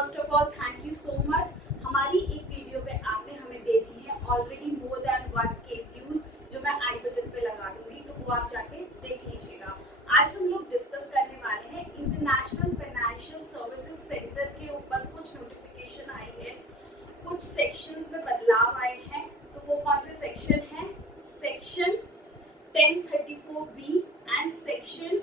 First of all thank you so much. हमारी एक video पे आपने हमें दे दी है already more than 1K views, जो मैं आई बटन पे लगा दूंगी, तो वो आप जाके देख लीजिएगा। आज हम लोग डिस्कस करने वाले हैं इंटरनेशनल फाइनेंशियल सर्विसेज सेंटर के ऊपर कुछ नोटिफिकेशन आई है, कुछ सेक्शंस में बदलाव आए हैं। तो वो कौन से सेक्शन हैं? Section 1034B and section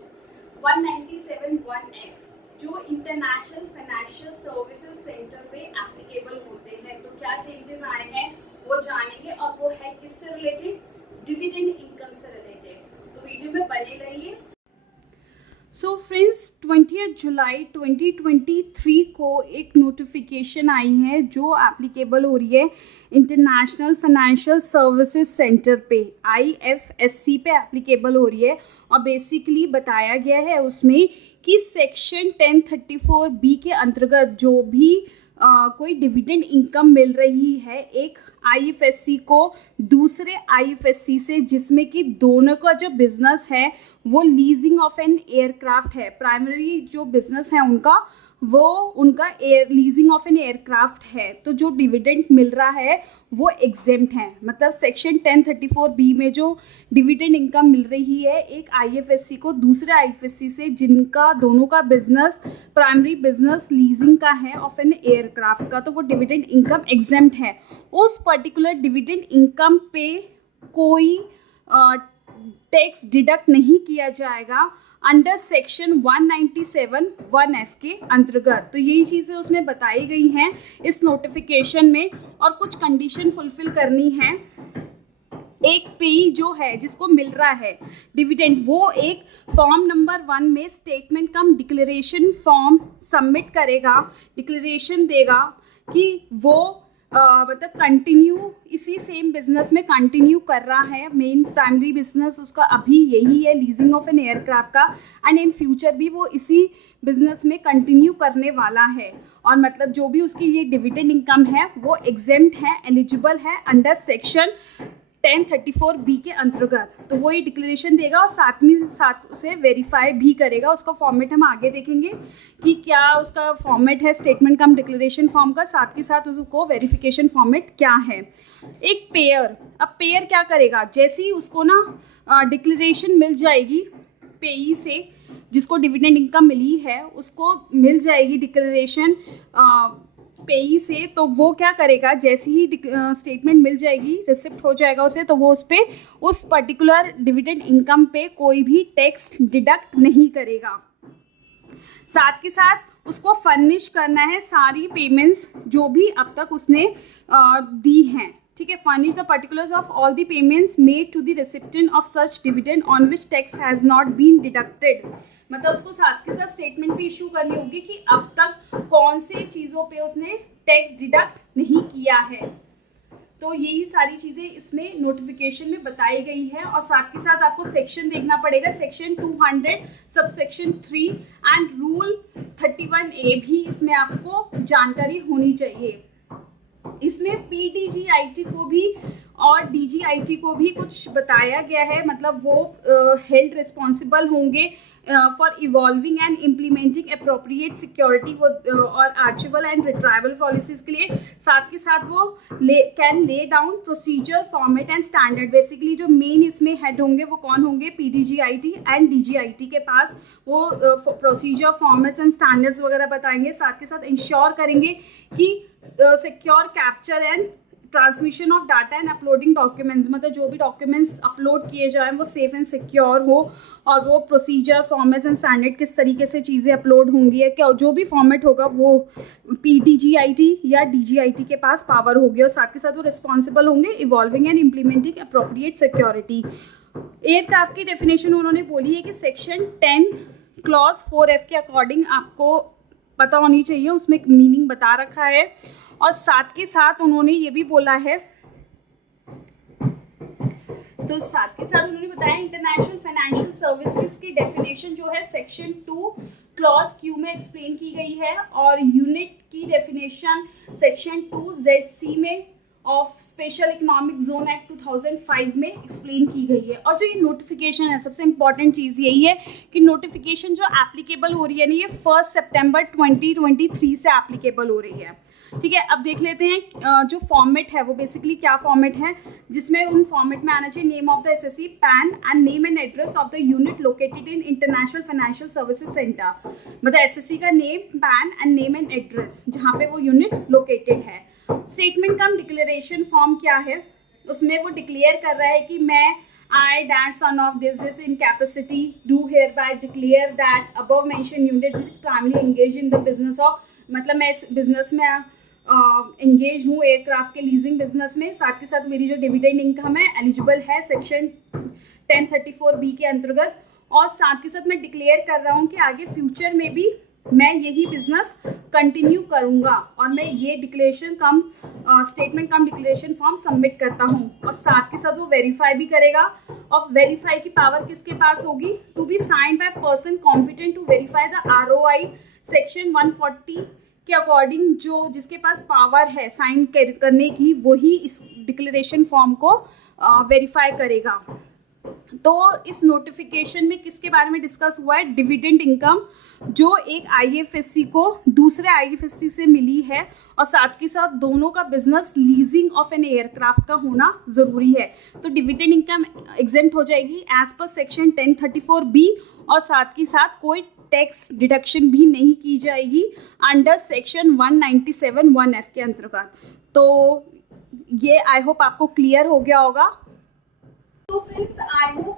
1971F, जो इंटरनेशनल फाइनेंशियल सर्विसेज सेंटर पे एप्लीकेबल होते हैं। तो क्या चेंजेस आए हैं वो जानेंगे, और वो है किससे रिलेटेड? डिविडेंड इनकम से रिलेटेड। तो वीडियो में बने रहिए। सो फ्रेंड्स, 20 जुलाई 2023 को एक नोटिफिकेशन आई है जो एप्लीकेबल हो रही है इंटरनेशनल फाइनेंशियल सर्विसेज सेंटर पे, IFSC पे एप्लीकेबल हो रही है। और बेसिकली बताया गया है उसमें कि सेक्शन 1034B के अंतर्गत जो भी कोई डिविडेंड इनकम मिल रही है एक IFSC को दूसरे IFSC से, जिसमें कि दोनों का जो बिजनेस है वो लीजिंग ऑफ एन एयरक्राफ्ट है। प्राइमरी जो बिजनेस है उनका लीजिंग ऑफ एन एयरक्राफ्ट है। तो जो डिविडेंड मिल रहा है वो एग्जेम्प्ट है। मतलब सेक्शन 1034B में जो डिविडेंड इनकम मिल रही है एक IFSC को दूसरे IFSC से, जिनका दोनों का बिजनेस प्राइमरी बिजनेस लीजिंग का है ऑफ एन एयरक्राफ्ट का, तो वो डिविडेंड इनकम एग्जेम्प्ट है। उस पर्टिकुलर डिविडेंड इनकम पे कोई टैक्स डिडक्ट नहीं किया जाएगा अंडर सेक्शन 1971F के अंतर्गत। तो यही चीज़ें उसमें बताई गई हैं इस नोटिफिकेशन में, और कुछ कंडीशन फुलफिल करनी है। एक पेई जो है जिसको मिल रहा है डिविडेंड, वो एक फॉर्म नंबर 1 में स्टेटमेंट कम डिक्लेरेशन फॉर्म सबमिट करेगा, डिक्लेरेशन देगा कि वो मतलब कंटिन्यू इसी सेम बिजनेस में कंटिन्यू कर रहा है। मेन प्राइमरी बिजनेस उसका अभी यही है, लीजिंग ऑफ एन एयरक्राफ्ट का, एंड इन फ्यूचर भी वो इसी बिजनेस में कंटिन्यू करने वाला है। और मतलब जो भी उसकी ये डिविडेंड इनकम है वो एग्जेम्प्ट है, एलिजिबल है अंडर सेक्शन 1034B के अंतर्गत। तो वो ये डिक्लेरेशन देगा और साथ उसे वेरीफाई भी करेगा। उसका फॉर्मेट हम आगे देखेंगे कि क्या उसका फॉर्मेट है स्टेटमेंट कम डिक्लेरेशन फॉर्म का, साथ के साथ उसको वेरिफिकेशन फॉर्मेट क्या है। एक पेयर, अब पेयर क्या करेगा? जैसे ही उसको ना डिक्लेरेशन मिल जाएगी पेई से, जिसको डिविडेंड इनकम मिली है उसको मिल जाएगी डिक्लेरेशन पेई से, तो वो क्या करेगा? जैसे ही स्टेटमेंट मिल जाएगी, रिसिप्ट हो जाएगा उसे, तो वो उस पर्टिकुलर डिविडेंड इनकम पे कोई भी टैक्स डिडक्ट नहीं करेगा। साथ के साथ उसको फर्निश करना है सारी पेमेंट्स जो भी अब तक उसने दी हैं। ठीक है, furnish the particulars of all the payments made to the recipient of such dividend on which tax has not been deducted. मतलब उसको साथ के साथ स्टेटमेंट भी इशू करनी होगी कि अब तक कौन से चीज़ों पे उसने टैक्स डिडक्ट नहीं किया है। तो यही सारी चीज़ें इसमें नोटिफिकेशन में बताई गई है। और साथ के साथ आपको सेक्शन देखना पड़ेगा, section 200 subsection 3 and rule 31A भी इसमें आपको जानकारी होनी चाहिए। इसमें PDGIT को भी और DGIT को भी कुछ बताया गया है। मतलब वो हेल्ड रिस्पॉन्सिबल होंगे for evolving and implementing appropriate security और आर्चिवल एंड रिट्राइवल पॉलिसीज़ के लिए। साथ के साथ वो can lay down procedure format and standard. Basically जो मेन इसमें हेड होंगे वो कौन होंगे? PDGIT एंड DGIT के पास वो प्रोसीजर फॉर्मेट्स एंड स्टैंडर्ड्स वगैरह बताएंगे। साथ के साथ इंश्योर करेंगे कि secure capture and transmission of data and uploading documents, मतलब जो भी डॉक्यूमेंट्स अपलोड किए जाएं वो सेफ एंड सिक्योर हो, और वो प्रोसीजर फॉर्मेट्स एंड स्टैंडर्ड किस तरीके से चीज़ें अपलोड होंगी है, क्या जो भी फॉर्मेट होगा वो PDGIT या DGIT के पास पावर होगी। और साथ के साथ वो रिस्पॉन्सिबल होंगे evolving and implementing appropriate security. Aircraft की डेफिनेशन उन्होंने बोली है कि सेक्शन 10 क्लॉज 4F के अकॉर्डिंग आपको पता होनी चाहिए, उसमें एक मीनिंग बता रखा है। और साथ के साथ उन्होंने ये भी बोला है, तो साथ के साथ उन्होंने बताया इंटरनेशनल फाइनेंशियल सर्विसेज की डेफिनेशन जो है सेक्शन 2 क्लॉज Q में एक्सप्लेन की गई है, और यूनिट की डेफिनेशन सेक्शन 2ZC में of special economic zone act 2005 में एक्सप्लेन की गई है। और जो ये नोटिफिकेशन है, सबसे इंपॉर्टेंट चीज़ यही है कि नोटिफिकेशन जो एप्लीकेबल हो रही है ना, ये 1 सितंबर 2023 से एप्लीकेबल हो रही है। ठीक है, अब देख लेते हैं जो फॉर्मेट है वो बेसिकली क्या फॉर्मेट है, जिसमें उन फॉर्मेट में आना चाहिए name of the assessee, pan and name and address of the unit located in international financial services centre. मतलब एसएससी का name, pan and name and address जहाँ पे वो यूनिट लोकेटेड है। स्टेटमेंट कम डिक्लेरेशन फॉर्म क्या है, उसमें वो डिक्लेयर कर रहा है कि मैं I, Dan, son of this in capacity, do hereby declare that above mentioned unit is primarily engaged in the business of, मतलब मैं इस बिजनेस में एंगेज हूँ एयरक्राफ्ट के लीजिंग बिजनेस में, साथ के साथ मेरी जो डिविडेंड इनकम है एलिजिबल है सेक्शन 1034B के अंतर्गत, और साथ के साथ मैं डिक्लेयर कर रहा हूँ कि आगे फ्यूचर में भी मैं यही बिजनेस कंटिन्यू करूँगा, और मैं ये डिक्लेरेशन कम स्टेटमेंट कम डिक्लेरेशन फॉर्म सबमिट करता हूँ। और साथ के साथ वो वेरीफाई भी करेगा, और वेरीफाई की पावर किसके पास होगी, to be sign by person competent to verify the ROI section 140 के अकॉर्डिंग, जो जिसके पास पावर है साइन करने की, वही इस डिक्लेरेशन फॉर्म को वेरीफाई करेगा। तो इस नोटिफिकेशन में किसके बारे में डिस्कस हुआ है, डिविडेंड इनकम जो एक IFSC को दूसरे IFSC से मिली है, और साथ के साथ दोनों का business leasing of an aircraft का होना ज़रूरी है। तो डिविडेंड इनकम एग्जेम्प्ट हो जाएगी एज पर सेक्शन 1034B, और साथ के साथ कोई टैक्स डिडक्शन भी नहीं की जाएगी अंडर सेक्शन 197(1)(f) के अंतर्गत। तो ये आई होप आपको क्लियर हो गया होगा। तो फ्रेंड्स, आई होप